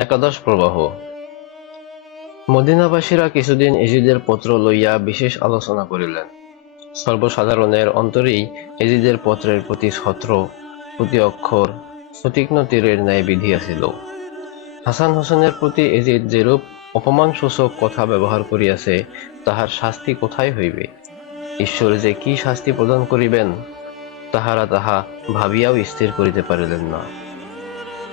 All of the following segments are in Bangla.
একাদশ প্রবাহ। মদিনাবাসীরা কিছুদিন এজিদের পত্র লইয়া বিশেষ আলোচনা করিলেন। সর্বসাধারণের অন্তরেই এজিদের পত্রের প্রতি ছত্র প্রতি অক্ষর, সতীক্ষ্ণ তীরের ন্যায় বিধিয়াছিল হাসান হোসেনের প্রতি এজিদ যেরূপ অপমানসূচক কথা ব্যবহার করিয়াছে, তাহার শাস্তি কোথায় হইবে? ঈশ্বর যে কি শাস্তি প্রদান করিবেন, তাহারা তাহা ভাবিয়াও স্থির করিতে পারিলেন না।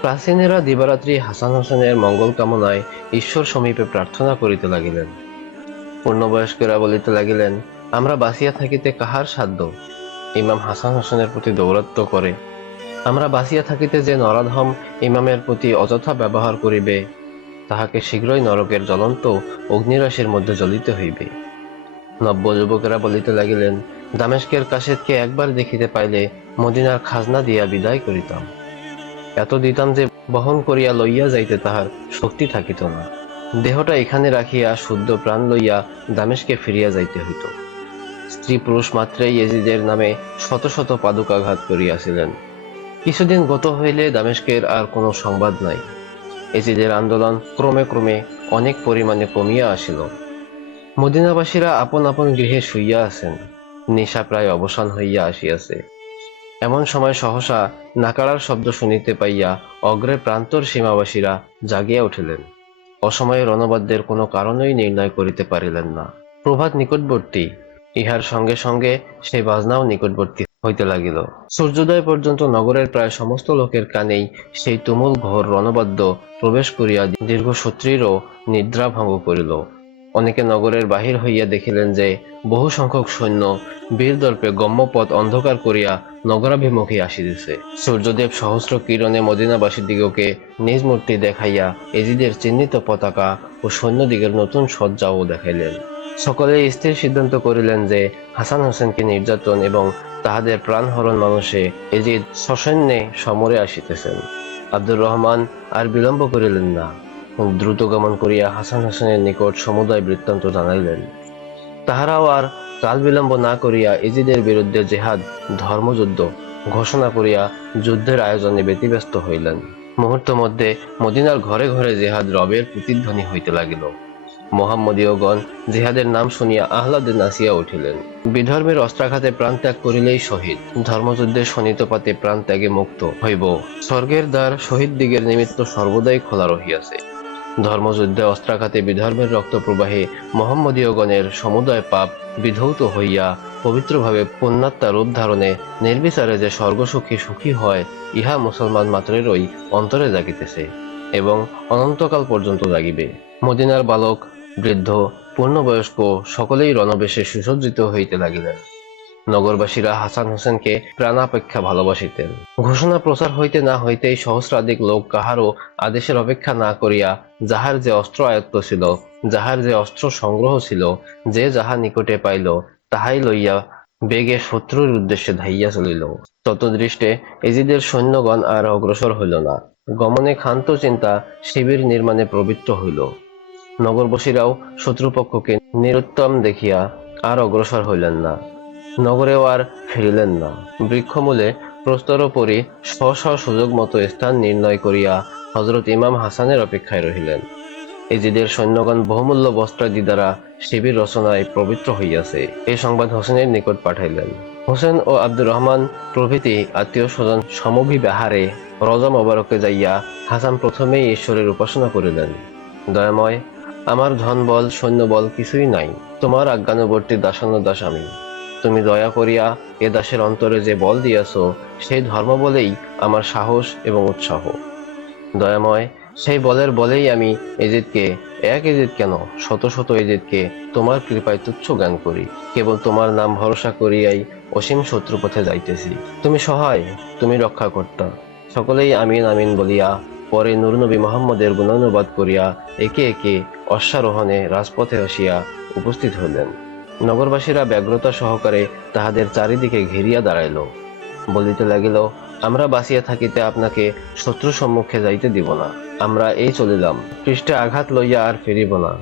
প্রাচীনেরা দিবারাত্রি হাসান হোসেনের মঙ্গল কামনায় ঈশ্বর সমীপে প্রার্থনা করিতে লাগিলেন। পূর্ণবয়স্করা বলিতে লাগিলেন, আমরা বাঁচিয়া থাকিতে কাহার সাধ্য? ইমাম হাসান হোসেনের প্রতি দৌরাত্ম করে। আমরা বাঁচিয়া থাকিতে যে নরাধম ইমামের প্রতি অযথা ব্যবহার করিবে, তাহাকে শীঘ্রই নরকের জ্বলন্ত অগ্নিরাশির মধ্যে জ্বলিতে হইবে। নব্য যুবকেরা বলিতে লাগিলেন দামেশকের কাশেদকে একবার দেখিতে পাইলে মদিনার খাজনা দিয়া বিদায় করিতাম। এত দিতাম যে বহন করিয়া লইয়া যাইতে তাহার শক্তি থাকিত না। দেহটা এখানে রাখিয়া শুদ্ধ প্রাণ লইয়া দামেশকে ফিরিয়া যাইতে হইত। স্ত্রী পুরুষ মাত্রেই এজিদের নামে শত শত পাদুকাঘাত করিয়াছিলেন। কিছুদিন গত হইলে দামেশকের আর কোনো সংবাদ নাই। এজিদের আন্দোলন ক্রমে ক্রমে অনেক পরিমাণে কমিয়া আসিল। মদিনাবাসীরা আপন আপন গৃহে শুইয়া আছেন। নেশা প্রায় অবসান হইয়া আসিয়াছে। এমন সময় সহসা নাকাড়ার শব্দ শুনিতে পাইয়া অগ্রে প্রান্তর সীমাবাসীরা জাগিয়া উঠিলেন। অসময়ে রণবাদ্যের কোনো কারণই নির্ণয় করিতে পারিলেন না। প্রভাত নিকটবর্তী, ইহার সঙ্গে সঙ্গে সেই বাজনাও নিকটবর্তী হইতে লাগিল। সূর্যোদয় পর্যন্ত নগরের প্রায় সমস্ত লোকের কানেই সেই তুমুল ঘোর রণবাদ্য প্রবেশ করিয়া দীর্ঘসূত্রীরও নিদ্রা ভঙ্গ করিল। অনেকে নগরের বাহির হইয়া দেখিলেন যে বহু সংখ্যক সৈন্য বীরদর্পে গম্যপথ অন্ধকার করিয়া নগরাভিমুখী আসিতেছে। সূর্যদেব সহস্র কিরণে মদিনাবাসী দিগকে নিজ মূর্তি দেখাইয়া এজিদের চিহ্নিত পতাকা ও সৈন্যদিগের নতুন সজ্জাও দেখাইলেন। সকলে স্থির সিদ্ধান্ত করিলেন যে হাসান হোসেনকে নির্যাতন এবং তাহাদের প্রাণহরণ মানুষে এজিদ সসৈন্যে সমরে আসিতেছেন। আব্দুর রহমান আর বিলম্ব করিলেন না। দ্রুত গমন করিয়া হাসান হাসানের নিকট সমুদায় বৃত্তান্ত জানাইলেন। তাহারাও আর কাল বিলম্ব না করিয়া ইজিদের বিরুদ্ধে জেহাদ, ধর্মযুদ্ধ ঘোষণা করিয়া যুদ্ধের আয়োজনে ব্যতিব্যস্ত হইলেন। মুহূর্ত মধ্যে মদিনার ঘরে ঘরে জেহাদ রবের প্রতিধ্বনি হইতে লাগিল। মোহাম্মদীয়গণ জেহাদের নাম শুনিয়া আহ্লাদে নাচিয়া উঠিলেন। বিধর্মের অস্ত্রাঘাতে প্রাণ ত্যাগ করিলেই শহীদ। ধর্মযুদ্ধের শনিতপাতে প্রাণ ত্যাগে মুক্ত হইব। স্বর্গের দ্বার শহীদ দিগের নিমিত্ত সর্বদাই খোলা রহিয়াছে। ধর্মযুদ্ধে অস্ত্রাঘাতে বিধর্মের রক্ত প্রবাহে মোহাম্মদীয়গণের সমুদয় পাপ বিধৌত হইয়া পবিত্রভাবে পুণ্যাত্মা রূপ ধারণে নির্বিচারে যে স্বর্গসুখী সুখী হয়, ইহা মুসলমান মাত্রেরই অন্তরে জাগিতেছে এবং অনন্তকাল পর্যন্ত জাগিবে। মদিনার বালক, বৃদ্ধ, পূর্ণবয়স্ক সকলেই রণবেশে সুসজ্জিত হইতে লাগিলেন। নগরবাসীরা হাসান হোসেনকে প্রাণাপেক্ষা ভালোবাসিতেন। ঘোষণা প্রচার হইতে না হইতেই সহস্রাধিক লোক কাহারও আদেশের অপেক্ষা না করিয়া যাহার যে অস্ত্র আয়ত্ত ছিল, যাহার যে অস্ত্র সংগ্রহ ছিল, যে যাহা নিকটে পাইল, তাহাই লইয়া বেগে শত্রুর উদ্দেশ্যে ধাইয়া চলিল। তত দৃষ্টে এজিদের সৈন্যগণ আর অগ্রসর হইল না। গমনে ক্ষান্ত চিন্তা শিবির নির্মাণে প্রবৃত্ত হইল। নগরবাসীরাও শত্রুপক্ষকে নিরুত্তম দেখিয়া আর অগ্রসর হইলেন না। নগরেও আর ফিরিলেন না। বৃক্ষমূলে প্রস্তরোপরি স্ব স্ব সুযোগ মতো স্থান নির্ণয় করিয়া হজরত ইমাম হাসানের অপেক্ষায় রহিলেন। এজিদের সৈন্যগণ বহুমূল্য বস্ত্রাদি দ্বারা শিবির রচনায় পবিত্র হইয়াছে। এই সংবাদ হোসেনের নিকট পাঠাইলেন। হোসেন ও আব্দুর রহমান প্রভৃতি আত্মীয় স্বজন সমভিবাহারে রজা মোবারকে যাইয়া হাসান প্রথমেই ঈশ্বরের উপাসনা করিলেন। দয়াময়, আমার ধন বল সৈন্য বল কিছুই নাই। তোমার আজ্ঞানুবর্তী দাসানুদাস আমি। তুমি দয়া করিয়া এ দাসের অন্তরে যে বল দিয়াছ, সেই ধর্ম বলেই আমার সাহস এবং উৎসাহ। দয়াময়, সেই বলের বলেই আমি এজিদকে, এক এজিদ কেন, শত শত এজিদকে তোমার কৃপায় তুচ্ছ জ্ঞান করি। কেবল তোমার নাম ভরসা করিয়াই অসীম শত্রু পথে যাইতেছি। তুমি সহায়, তুমি রক্ষা রক্ষাকর্তা। সকলেই আমিন আমিন বলিয়া পরে নুরনবী মোহাম্মদের গুণানুবাদ করিয়া একে একে অশ্বারোহণে রাজপথে আসিয়া উপস্থিত হইলেন নগরবাসীরা ব্যগ্রতা সহকারে তাহাদের চারিদিকে ঘেরিয়া দাঁড়াইল। বলিতে লাগিল, আমরা বাঁচিয়া থাকিতে আপনাকে শত্রু সম্মুখে যাইতে দিব না। আমরা এই চলিলাম। পৃষ্ঠে আঘাত লইয়া আর ফিরিব না।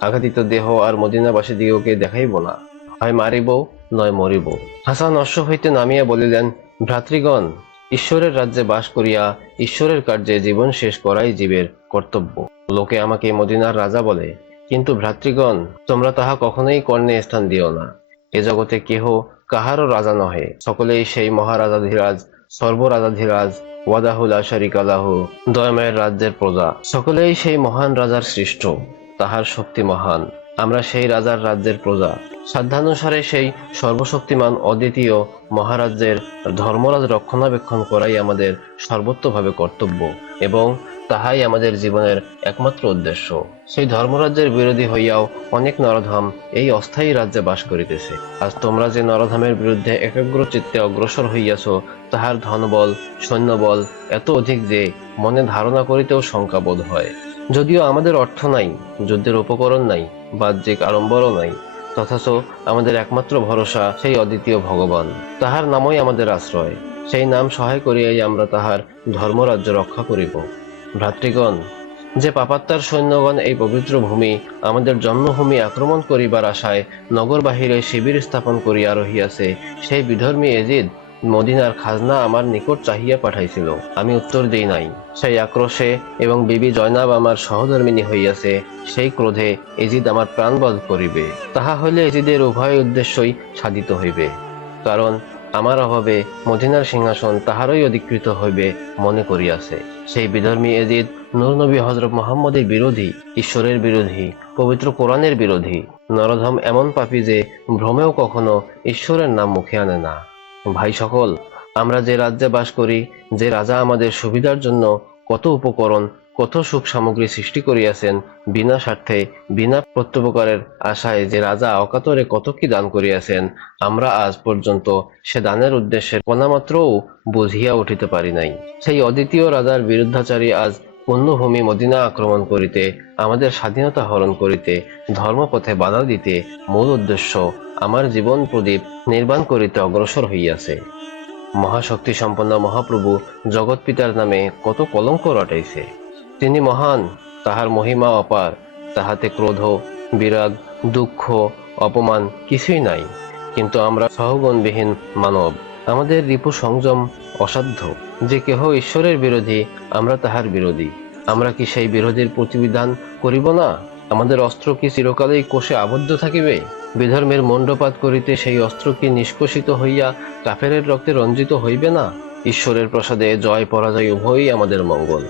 আঘাতিত দেহ আর মদিনাবাসী দিগকে দেখাইব না। হয় মারিব, নয় মরিব। হাসান অশ্ব হইতে নামিয়া বলিলেন, ভ্রাতৃগণ, ঈশ্বরের রাজ্যে বাস করিয়া ঈশ্বরের কার্যে জীবন শেষ করাই জীবের কর্তব্য। লোকে আমাকে মদিনার রাজা বলে। কিন্তু ভ্রাতৃগণ, তোমরা তাহা কখনোই কর্ণে স্থান দিও না। এ জগতে কেহ কাহারও রাজা নহে। সকলেই সেই মহারাজাধিরাজ, সর্বরাজাধিরাজ ওয়াদাহুল আশারিকালাহু দয়ময়ের রাজ্যের প্রজা। সকলেই সেই মহান রাজার সৃষ্ট, তাহার শক্তি মহান। আমরা সেই রাজার রাজ্যের প্রজা। সাধ্যানুসারে সেই সর্বশক্তিমান অদ্বিতীয় মহারাজ্যের ধর্মরাজ রক্ষণাবেক্ষণ করাই আমাদের সর্বোত্তভাবে কর্তব্য এবং তাহাই আমাদের জীবনের একমাত্র উদ্দেশ্য। সেই ধর্মরাজ্যের বিরোধী হইয়াও অনেক নরধাম এই অস্থায়ী রাজ্যে বাস করিতেছে। আজ তোমরা যে নরধামের বিরুদ্ধে একাগ্র চিত্তে অগ্রসর হইয়াছ, তাহার ধনবল, সৈন্যবল এত অধিক যে মনে ধারণা করিতেও শঙ্কা বোধ হয়। যদিও আমাদের অর্থ নাই, যুদ্ধের উপকরণ নাই, বাহ্যিক আড়ম্বরও নাই, তথাচ আমাদের একমাত্র ভরসা সেই অদ্বিতীয় ভগবান। তাহার নামই আমাদের আশ্রয়। সেই নাম সহায় করিয়াই আমরা তাহার ধর্মরাজ্য রক্ষা করিব। ভ্রাতৃগণ, যে পাপাত্মার সৈন্যগণ এই পবিত্র ভূমি আমাদের জন্মভূমি আক্রমণ করিবার আশায় নগর বাহিরে শিবির স্থাপন করিয়া রহিয়াছে, সেই বিধর্মী এজিদ মদিনার খাজনা আমার নিকট চাহিয়া পাঠাইছিল। আমি উত্তর দিই নাই। সেই আক্রোশে এবং বিবি জয়নাব আমার সহধর্মিনী হইয়াছে, সেই ক্রোধে এজিদ আমার প্রাণবধ করিবে। তাহা হইলে এজিদের উভয় উদ্দেশ্যই সাধিত হইবে। কারণ আমার অভাবে মদিনার সিংহাসন তাহারই অধিকৃত হইবে মনে করিয়াছে। সেই বিধর্মী এজিদ নূর নবী হজরত মোহাম্মদের বিরোধী, ঈশ্বরের বিরোধী, পবিত্র কোরআনের বিরোধী। নরধম এমন পাপী যে ভ্রমেও কখনো ঈশ্বরের নাম মুখে আনে না। ভাই সকল, আমরা যে রাজ্যে বাস করি, যে রাজা আমাদের সুবিধার জন্য কত উপকরণ কত সুখ সামগ্রী সৃষ্টি করিয়াছেন বিনা স্বার্থে, বিনা প্রত্যুপকারের আশায় যে রাজা অকাতরে কত কি দান করিয়াছেন, আমরা আজ পর্যন্ত সে দানের উদ্দেশ্যে কণামাত্রও বুঝিয়া উঠিতে পারি নাই। সেই অদ্বিতীয় রাজার বিরুদ্ধাচারী আজ পুণ্যভূমি মদিনা আক্রমণ করিতে, আমাদের স্বাধীনতা হরণ করিতে, ধর্মপথে বাধা দিতে মূল উদ্দেশ্য আমার জীবন প্রদীপ নির্বাণ করিতে অগ্রসর হইয়াছে। মহাশক্তি সম্পন্ন মহাপ্রভু জগৎ পিতার নামে কত কলঙ্ক রটাইছে। তিনি মহান, তাহার মহিমা অপার, তাহাতে ক্রোধ, বিরাগ, দুঃখ, অপমান কিছুই নাই। কিন্তু আমরা সহগুণবিহীন মানব, আমাদের রিপু সংযম অসাধ্য, যে কেহ ঈশ্বরের বিরোধী, আমরা তাহার বিরোধী। আমরা কি সেই বিরোধীর প্রতিবিধান করিব না? আমাদের অস্ত্র কি চিরকালেই কোষে আবদ্ধ থাকিবে? বিধর্মের মণ্ডপাত করিতে সেই অস্ত্র কি নিষ্কষিত হইয়া কাফেরের রক্তে রঞ্জিত হইবে না? ঈশ্বরের প্রসাদে জয় পরাজয় উভয়ই আমাদের মঙ্গল।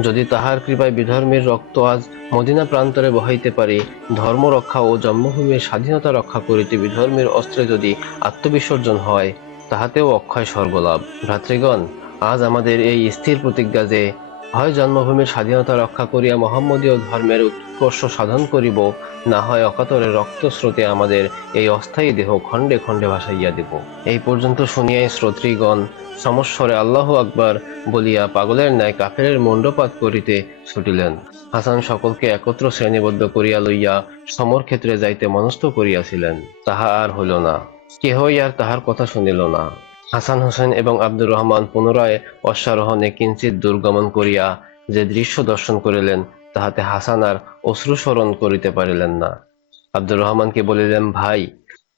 যদি তাহার কৃপায় বিধর্মের রক্ত আজ মদিনা প্রান্তরে বহাইতে পারি ধর্ম রক্ষা ও জন্মভূমির স্বাধীনতা রক্ষা করিতে বিধর্মের অস্ত্রে যদি আত্মবিসর্জন হয়, তাহাতেও অক্ষয় স্বর্গলাভ। ভ্রাতৃগণ, আজ আমাদের এই স্থির প্রতিজ্ঞা যে, হয় জন্মভূমির স্বাধীনতা রক্ষা করিয়া মোহাম্মদীয় ধর্মের উৎকর্ষ সাধন করিব, না হয় অকাতরে রক্তস্রোতে আমাদের এই অস্থায়ী দেহ খণ্ডে খণ্ডে ভাসাইয়া দিব। এই পর্যন্ত শুনিয়াই শ্রোত্রীগণ সমস্বরে আল্লাহ আকবার বলিয়া পাগলের ন্যায় কাফেরের মণ্ডপাত করিতে ছুটিলেন। হাসান সকলকে একত্র শ্রেণীবদ্ধ করিয়া লইয়া সমর ক্ষেত্রে যাইতে মনস্থ করিয়াছিলেন। তাহা আর হইল না। কেহই আর তাহার কথা শুনিল না। হাসান হোসেন এবং আব্দুর রহমান পুনরায় অশ্বারোহণে কিঞ্চিত দুর্গমন করিয়া যে দৃশ্য দর্শন করিলেন, তাহাতে হাসান আর অশ্রুস্মরণ করিতে পারিলেন না। আব্দুর রহমানকে বলিলেন, ভাই,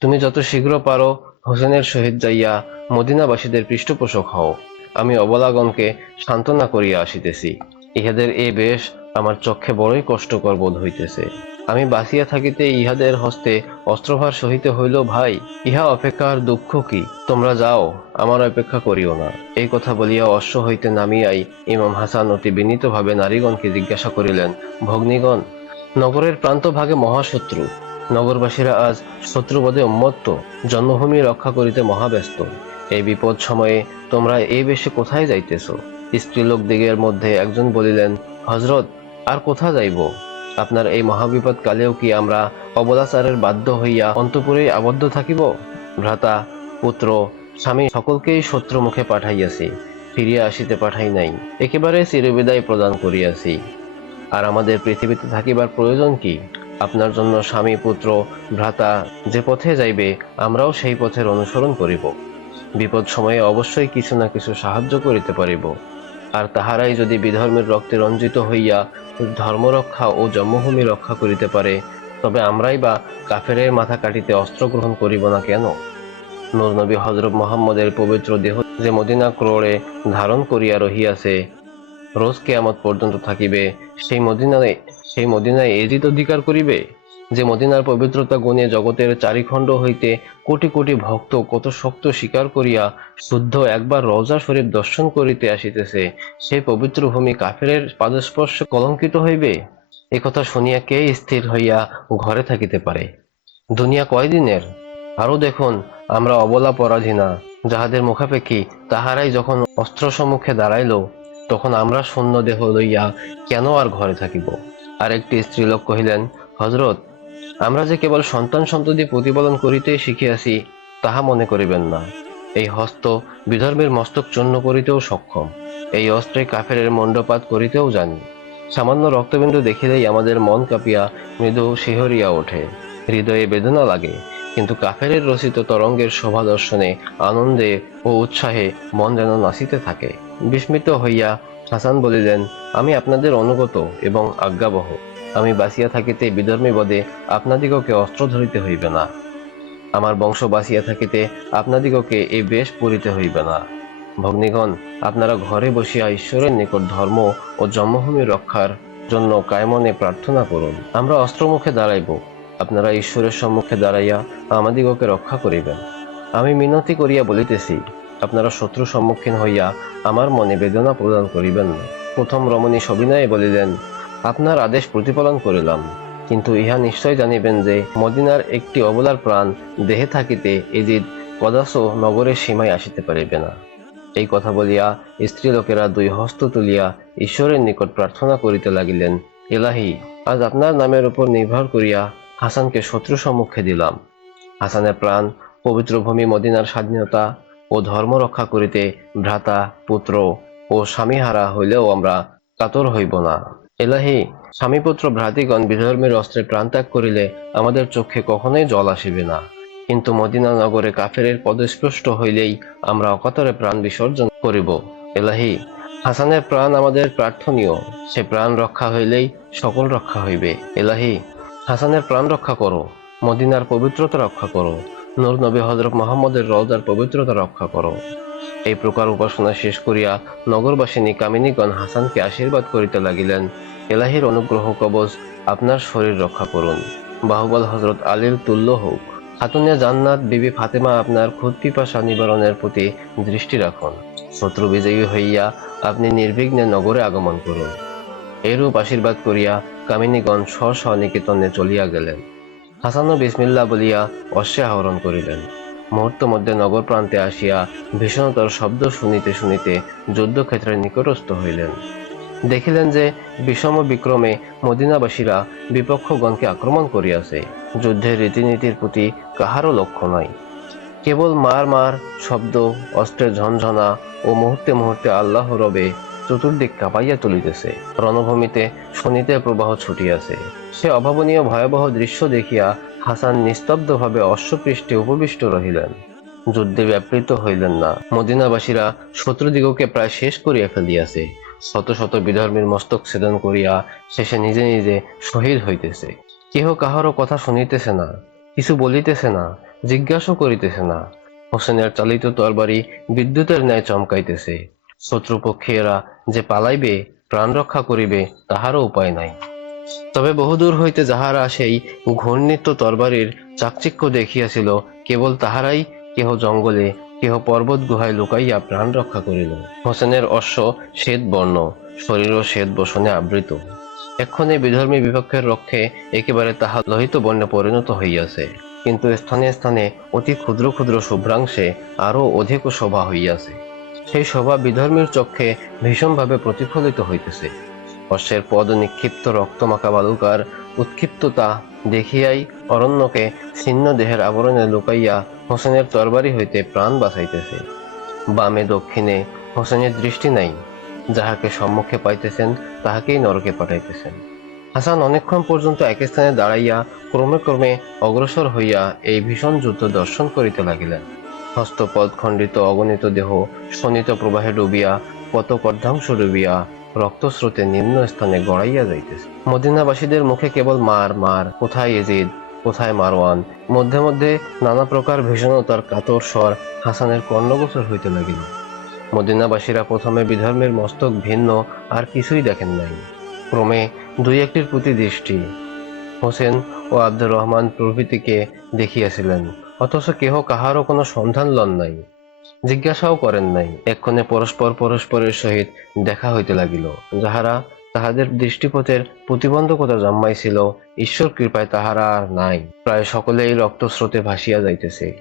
তুমি যত শীঘ্র পারো হোসেনের সহিত যাইয়া মদিনাবাসীদের পৃষ্ঠপোষক হও। আমি অবলাগণকে সান্ত্বনা করিয়া আসিতেছি। ইহাদের এ বেশ আমার চক্ষে বড়ই কষ্টকর বোধ হইতেছে। আমি বাঁচিয়া থাকিতে ইহাদের হস্তে অস্ত্রভার সহিতে হইল ভাই, ইহা অপেক্ষার দুঃখ কি? তোমরা যাও, আমার অপেক্ষা করিও না। এই কথা বলিয়া অশ্ব হইতে নামিয়াই ইমাম হাসান অতি বিনীতভাবে নারীগণকে জিজ্ঞাসা করিলেন, ভগ্নীগণ, নগরের প্রান্তভাগে মহাশত্রু নগরবাসীরা আজ শত্রুপদে উন্মত্ত, জন্মভূমি রক্ষা করিতে মহাব্যস্ত। এই বিপদ সময়ে তোমরা এই বেশে কোথায় যাইতেছ? স্ত্রীলোক দিগের মধ্যে একজন বলিলেন হজরত আর কোথা যাইব? আপনার এই মহাবিপদ কালেও কি আমরা অবলাচারের বাধ্য হইয়া অন্তপুরেই আবদ্ধ থাকিব? ভ্রাতা, পুত্র, স্বামী সকলকেই শত্রু মুখে পাঠাইয়াছি, ফিরিয়া আসিতে পাঠাই নাই, একেবারে চিরবিদায় প্রদান করিয়াছি। আর আমাদের পৃথিবীতে থাকিবার প্রয়োজন কি? আপনার জন্য স্বামী, পুত্র, ভ্রাতা যে পথে যাইবে, আমরাও সেই পথের অনুসরণ করিব। বিপদ সময়ে অবশ্যই কিছু না কিছু সাহায্য করিতে পারিব। আর তাহারাই যদি বিধর্মের রক্তে রঞ্জিত হইয়া ধর্মরক্ষা ও জন্মভূমি রক্ষা করিতে পারে, তবে আমরাই বা কাফেরের মাথা কাটিতে অস্ত্র গ্রহণ করিব না কেন? নবী হজরত মোহাম্মদের পবিত্র দেহ যে মদিনা ক্রোড়ে ধারণ করিয়া রহিয়াছে, রোজ কেয়ামত পর্যন্ত থাকিবে, সেই মদিনায় সেই মদিনায় এজিত অধিকার করিবে যে মদিনার পবিত্রতা গুণে জগতের চারিখণ্ড হইতে কোটি কোটি ভক্ত কত শক্ত স্বীকার করিয়া শুদ্ধ একবার রওজা শরীফ দর্শন করিতে আসিতেছে, সেই পবিত্র ভূমি কাফেরের পাদস্পর্শ কলঙ্কিত হইবে? একথা শুনিয়া কে স্থির হইয়া ঘরে থাকিতে পারে? দুনিয়া কয়দিনের? আরও দেখুন, আমরা অবলা পরাধীনা যাহাদের মুখাপেক্ষী তাহারাই যখন অস্ত্র সম্মুখে দাঁড়াইল, তখন আমরা শূন্য দেহ লইয়া কেন আর ঘরে থাকিব? আর একটি স্ত্রীলোক কহিলেন হজরত আমরা যে কেবল সন্তান সন্ততি প্রতিপালন করিতেই শিখিয়াছি, তাহা মনে করিবেন না। এই হস্ত বিধর্মের মস্তক চূর্ণ করিতেও সক্ষম। এই অস্ত্রে কাফের মণ্ডপাত করিতেও জানি। সামান্য রক্তবিন্দু দেখিলেই আমাদের মন কাঁপিয়া মৃদু শিহরিয়া ওঠে। হৃদয়ে বেদনা লাগে, কিন্তু কাফেরের রচিত তরঙ্গের শোভা দর্শনে আনন্দে ও উৎসাহে মন যেন নাচিতে থাকে। বিস্মিত হইয়া হাসান বলিলেন, আমি আপনাদের অনুগত এবং আজ্ঞাবহ। আমি বাঁচিয়া থাকিতে বিধর্মী বদে আপনাদিগকে অস্ত্র ধরিতে হইবে না। আমার বংশ বাঁচিয়া থাকিতে আপনাদিগকে এ বেশ পড়িতে হইবে না। ভগ্নীগণ, আপনারা ঘরে বসিয়া ঈশ্বরের নিকট ধর্ম ও জন্মভূমি রক্ষার জন্য কায়মনে প্রার্থনা করুন। আমরা অস্ত্রমুখে দাঁড়াইব। আপনারা ঈশ্বরের সম্মুখে দাঁড়াইয়া আমাদিগকে রক্ষা করিবেন। আমি মিনতি করিয়া বলিতেছি আপনারা শত্রু সম্মুখীন হইয়া আমার মনে বেদনা প্রদান করিবেন না। প্রথম রমণী সবিনয়ে বলিলেন, আপনার আদেশ প্রতিপালন করিলাম, কিন্তু ইহা নিশ্চয় জানিবেন যে মদিনার একটি অবলার প্রাণ দেহে থাকিতে এজিদ কদাচ নগরের সীমায় আসিতে পারিবে না। এই কথা বলিয়া স্ত্রীলোকেরা দুই হস্ত তুলিয়া ঈশ্বরের নিকট প্রার্থনা করিতে লাগিলেন, এলাহি, আজ আপনার নামের উপর নির্ভর করিয়া হাসানকে শত্রু সম্মুখে দিলাম। হাসানের প্রাণ পবিত্র ভূমি মদিনার স্বাধীনতা ও ধর্ম রক্ষা করিতে ভ্রাতা, পুত্র ও স্বামীহারা হইলেও আমরা কাতর হইব না। এলাহি, স্বামীপুত্র ভ্রাতৃগণ বিধর্মের অস্ত্রে প্রাণত্যাগ করিলে আমাদের চোখে কখনোই জল আসিবে না। কিন্তু মদিনা নগরে কাফেরের পদস্পৃষ্ট হইলেই আমরা অকাতরে প্রাণ বিসর্জন করিব। এলাহি, হাসানের প্রাণ আমাদের প্রার্থনীয়, সে প্রাণ রক্ষা হইলেই সকল রক্ষা হইবে। এলাহি, হাসানের প্রাণ রক্ষা করো, মদিনার পবিত্রতা রক্ষা করো। নূর নবী হজরত মোহাম্মদের রওজার পবিত্রতা রক্ষা করো। এই প্রকার উপাসনা শেষ করিয়া নগরবাসিনী কামিনীগণ হাসানকে আশীর্বাদ করিতে লাগিলেন। এলাহির অনুগ্রহ কবচ আপনার শরীর রক্ষা করুন। বাহুবল হজরত আলীর তুল্য হোক। খাতুনিয়া জান্নাত বিবি ফাতেমা আপনার খুদ পিপাসা নিবারণের প্রতি দৃষ্টি রাখুন। শত্রু বিজয়ী হইয়া আপনি নির্বিঘ্নে নগরে আগমন করুন। এরূপ আশীর্বাদ করিয়া কামিনীগণ স্ব স্ব নিকেতনে চলিয়া গেলেন। হাসানও বিসমিল্লা বলিয়া অশ্বে আহরণ করিলেন। মুহূর্ত মধ্যে নগর প্রান্তে আসিয়া ভীষণতর শব্দ শুনিতে শুনিতে যুদ্ধক্ষেত্রের নিকটস্থ হইলেন। দেখিলেন যে বিষম বিক্রমে মদিনাবাসীরা বিপক্ষগণকে আক্রমণ করিয়াছে। যুদ্ধের রীতিনীতির প্রতি কাহারও লক্ষ্য নাই। কেবল মার মার শব্দ, অস্ত্রের ঝনঝনা ও মুহূর্তে মুহূর্তে আল্লাহ রবে চতুর্দিক কাঁপাইয়া তুলিতেছে। রণভূমিতে শনিতে প্রবাহ ছুটিয়াছে সে অভাবনীয় ভয়াবহ দৃশ্য দেখিয়া হাসান নিস্তব্ধভাবে অশ্বপৃষ্ঠে উপবিষ্ট রহিলেন। যুদ্ধে ব্যাপৃত হইলেন না। মদিনাবাসীরা শত্রুদিগকে প্রায় শেষ করিয়া ফেলিয়াছে। শত শত বিধর্মীর মস্তক ছেদন করিয়া শেষে নিজে নিজে শহীদ হইতেছে। কেহ কাহারও কথা শুনিতেছে না, কিছু বলিতেছে না, জিজ্ঞাসা করিতেছে না। হোসেনের চালিত তরবারি বিদ্যুতের ন্যায় চমকাইতেছে। শত্রুপক্ষে এরা যে পালাইবে, প্রাণ রক্ষা করিবে, তাহারও উপায় নাই। তবে বহুদূর হইতে যাহারা সেই ঘূর্ণিত তরবারির চাকচিক্য দেখিয়াছিল, কেবল তাহারাই কেহ জঙ্গলে, কেহ পর্বত গুহায় লুকাইয়া প্রাণ রক্ষা করিল। হোসেনের অশ্ব শ্বেত বর্ণ শরীরও শ্বেত বসনে আবৃত। এক্ষণে বিধর্মী বিপক্ষের রক্ষে একেবারে তাহা লোহিত বর্ণে পরিণত হইয়াছে। কিন্তু স্থানে স্থানে অতি ক্ষুদ্র ক্ষুদ্র শুভ্রাংশে আরও অধিক শোভা হইয়াছে। সেই শোভা বিধর্মীর চক্ষে ভীষণভাবে প্রতিফলিত হইতেছে। অশ্বের পদ নিক্ষিপ্ত রক্তমাখা বালুকার উৎক্ষিপ্ততা দেখিয়াই অরণ্যকে ছিন্ন দেহের আবরণে লুকাইয়া হোসেনের তরবারি হইতে প্রাণ বাঁচাইতেছে। বামে দক্ষিণে হোসেনের দৃষ্টি নাই, যাহাকে সম্মুখে পাইতেছেন তাহাকেই নরকে পাঠাইতেছেন। হাসান অনেকক্ষণ পর্যন্ত এক স্থানে দাঁড়াইয়া ক্রমে ক্রমে অগ্রসর হইয়া এই ভীষণ যুদ্ধ দর্শন করিতে লাগিলেন। হস্তপদ খণ্ডিত অগণিত দেহ, শোণিত প্রবাহে ডুবিয়া কত কর্ধাংশ ডুবিয়া, রক্তস্রোতে নিম্ন স্থানে গড়াইয়া যাইতেছে। মদিনাবাসীদের মুখে কেবল মার মার, কোথায় এজিদ কোথায় মারওয়ান? মধ্যে মধ্যে নানা প্রকার ভীষণতার কাতর স্বর হাসানের কর্ণগোচর হইতে লাগিল। মদিনাবাসীরা প্রথমে বিধর্মের মস্তক ভিন্ন আর কিছুই দেখেন নাই। ক্রমে দুই একটির প্রতি দৃষ্টি। হোসেন ও আব্দুর রহমান প্রভৃতিকে দেখিয়াছিলেন। অথচ কেহ কাহারও কোনো সন্ধান লন নাই, জিজ্ঞাসাও করেন নাই। এক্ষণে পরস্পর পরস্পরের সহিত দেখা হইতে লাগিল, যাহারা তাহাদের দৃষ্টিপথের প্রতিবন্ধকতা জন্মাইছিল, ঈশ্বর কৃপায় তাহারা আর নাই। প্রায় সকলেই রক্তস্রোতে ভাসিয়া যাইতেছে।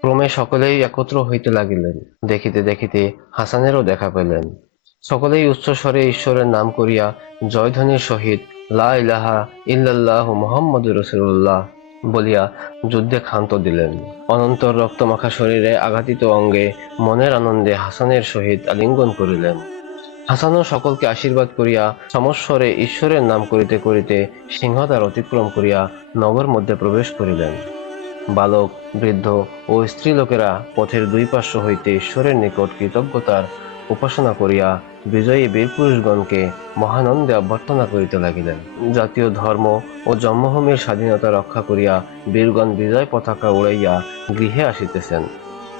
ক্রমে সকলেই একত্র হইতে লাগিলেন। দেখিতে দেখিতে হাসানেরও দেখা পেলেন সকলেই উচ্চস্বরে ঈশ্বরের নাম করিয়া জয়ধ্বনির সহিত, লা ইলাহা ইল্লাল্লাহ মোহাম্মদ রসুল্লাহ বলিয়া যুদ্ধে ক্ষান্ত দিলেন। অনন্তর রক্তমাখা শরীরে আঘাতিত অঙ্গে মনের আনন্দে হাসানের সহিত আলিঙ্গন করিলেন। হাসানও সকলকে আশীর্বাদ করিয়া সমস্বরে ঈশ্বরের নাম করিতে করিতে সিংহদ্বার অতিক্রম করিয়া নগর মধ্যে প্রবেশ করিলেন। বালক, বৃদ্ধ ও স্ত্রী লোকেরা পথের দুই পার্শ্ব হইতে ঈশ্বরের নিকট কৃতজ্ঞতার উপাসনা করিয়া বিজয়ী বীরপুরুষগণকে মহানন্দে অভ্যর্থনা করিতে লাগিলেন। জাতীয় ধর্ম ও জন্মভূমির স্বাধীনতা রক্ষা করিয়া বীরগণ বিজয় পতাকা উড়াইয়া গৃহে আসিতেছেন।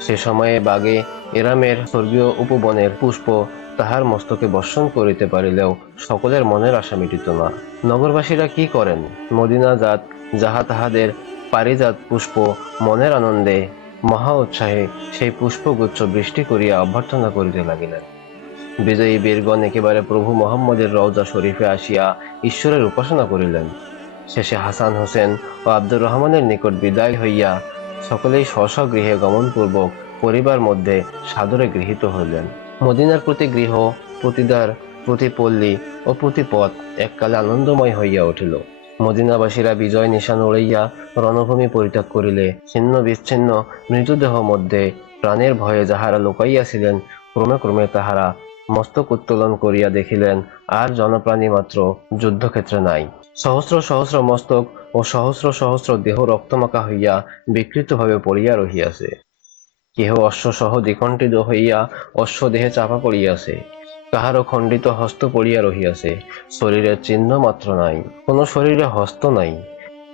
সে সময়ে বাগে এরামের স্বর্গীয় উপবনের পুষ্প তাহার মস্তকে বর্ষণ করিতে পারিলেও সকলের মনের আশা মিটিত না। নগরবাসীরা কি করেন? মদিনা জাত যাহা তাহাদের পারিজাত পুষ্প মনের আনন্দে, মহা উৎসাহে সেই পুষ্পগুচ্ছ বৃষ্টি করিয়া অভ্যর্থনা করিতে লাগিলেন। বিজয়ী বীরগণ একেবারে প্রভু মোহাম্মদের রওজা শরীফে আসিয়া ঈশ্বরের উপাসনা করিলেন। শেষে হাসান হোসেন ও আব্দুর রহমানের নিকট বিদায় হইয়া সকলেই স্ব গৃহে গমনপূর্বক পরিবার মধ্যে সাদরে গৃহীত হইলেন। মদিনার প্রতি গৃহ, প্রতিদার প্রতি পল্লী ও প্রতি পথ এককালে আনন্দময় হইয়া উঠিল। মদিনাবাসীরা বিজয় নিশান উড়াইয়া রণভূমি পরিত্যাগ করিলে ছিন্ন বিচ্ছিন্ন মৃতদেহ মধ্যে প্রাণের ভয়ে যাহারা লুকাইয়াছিলেন, ক্রমে ক্রমে তাহারা মস্তক উত্তোলন করিয়া দেখিলেন, আর জনপ্রাণী মাত্র যুদ্ধক্ষেত্রে নাই। সহস্র সহস্র মস্তক ও সহস্র সহস্র দেহ রক্তমাখা হইয়া বিকৃতভাবে পড়িয়া রহিয়াছে। কেহ অশ্ব সহ দ্বিকণ্ঠিত হইয়া অশ্ব দেহে চাপা পড়িয়াছে। কাহারও খণ্ডিত হস্ত পড়িয়া রহিয়াছে। শরীরের চিহ্ন মাত্র নাই, কোনো শরীরে হস্ত নাই।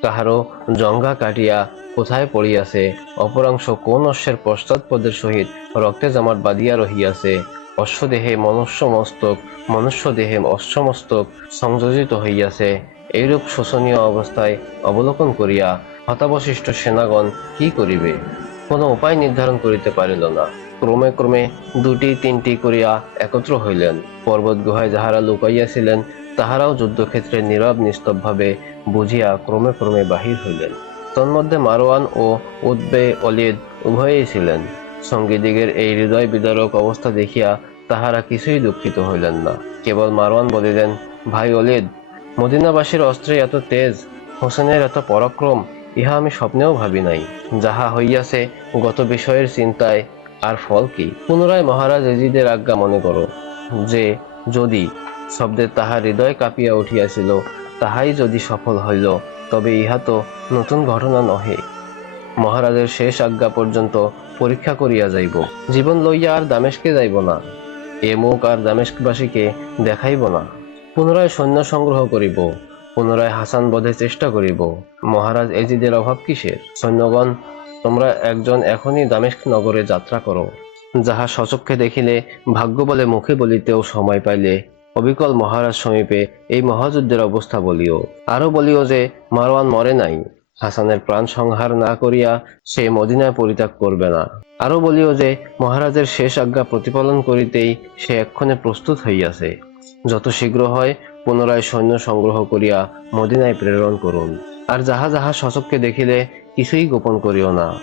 কাহারও জঙ্গা কাটিয়া কোথায় পড়িয়াছে, অপরাংশ কোন অশ্বের পশ্চাৎপদের সহিত রক্তে জামাট বাঁধিয়া রহিয়াছে অশ্বদেহে মনুষ্য মস্তক, মনুষ্য দেহে অশ্বমস্তক সংযোজিত হইয়াছে। এইরূপ শোচনীয় অবস্থায় অবলোকন করিয়া হতাবশিষ্ট সেনাগণ কি করিবে? কোনো উপায় নির্ধারণ করিতে পারিল না। ক্রমে ক্রমে দুটি, তিনটি করিয়া একত্র হইলেন। পর্বত গুহায় যাহারা লুকাইয়াছিলেন, তাহারাও যুদ্ধক্ষেত্রে নীরব নিস্তবভাবে বুঝিয়া ক্রমে ক্রমে বাহির হইলেন। তন্মধ্যে মারোয়ান ও উদ্বে অলিদ উভয়েই ছিলেন। সঙ্গীদিগের এই হৃদয় বিদারক অবস্থা দেখিয়া তাহারা কিছুই দুঃখিত হইলেন না। কেবল মারওয়ান বলিলেন, ভাই অলিদ মদিনাবাসীর অস্ত্রে এত তেজ, হোসেনের এত পরাক্রম, ইহা আমি স্বপ্নেও ভাবি নাই। যাহা হইয়াছে গত বিষয়ের চিন্তায়, আর ফল কি? পুনরায় মহারাজ এজিদের আজ্ঞা মনে করো, যে যদি শব্দে তাহার হৃদয় কাঁপিয়া উঠিয়াছিল, তাহাই যদি সফল হইল, তবে ইহা তো নতুন ঘটনা নহে। মহারাজের শেষ আজ্ঞা পর্যন্ত পরীক্ষা করিয়া যাইব। জীবন লইয়া আর দামেশকে যাইব না। এ মুখ আর দামেশকবাসীকে দেখাইব না। পুনরায় সৈন্য সংগ্রহ করিব, পুনরায় হাসান বধের চেষ্টা করিব। মহারাজ এজিদের অভাব কিসের? সৈন্যগণ, তোমরা একজন এখনই দামেস্ক নগরে যাত্রা করো। যাহা সচক্ষে দেখিলে ভাগ্য বলে মুখে বলিতেও সময় পাইলে অবিকল মহারাজ সমীপে এই মহাযুদ্ধের অবস্থা বলিও। আরও বলিও যে মারওয়ান মরে নাই। হাসানের প্রাণ সংহার না করিয়া সে মদিনায় পরিত্যাগ করবে না। আরও বলিও যে, মহারাজের শেষ আজ্ঞা প্রতিপালন করিতেই সে এক্ষণে প্রস্তুত হইয়াছে। যত শীঘ্র হয়, পুনরায় সৈন্য সংগ্রহ করিয়া মদিনায় প্রেরণ করুন। আর যাহা যাহা সচককে দেখিলে কিছুই গোপন করিও না।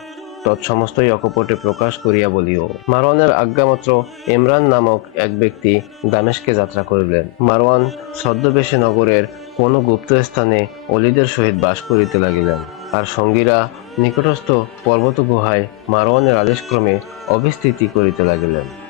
তৎসমস্তই অকপটে প্রকাশ করিয়া বলিও, মারওয়ানের আজ্ঞামাত্র ইমরান নামক এক ব্যক্তি দামেশকে যাত্রা করিলেন। মারওয়ান ছদ্মবেশে নগরের কোন গুপ্ত স্থানে অলিদের সহিত বাস করিতে লাগিলেন। আর সঙ্গীরা নিকটস্থ পর্বত গুহায় মারওয়ানের আদেশক্রমে অবস্থিতি করিতে লাগিলেন।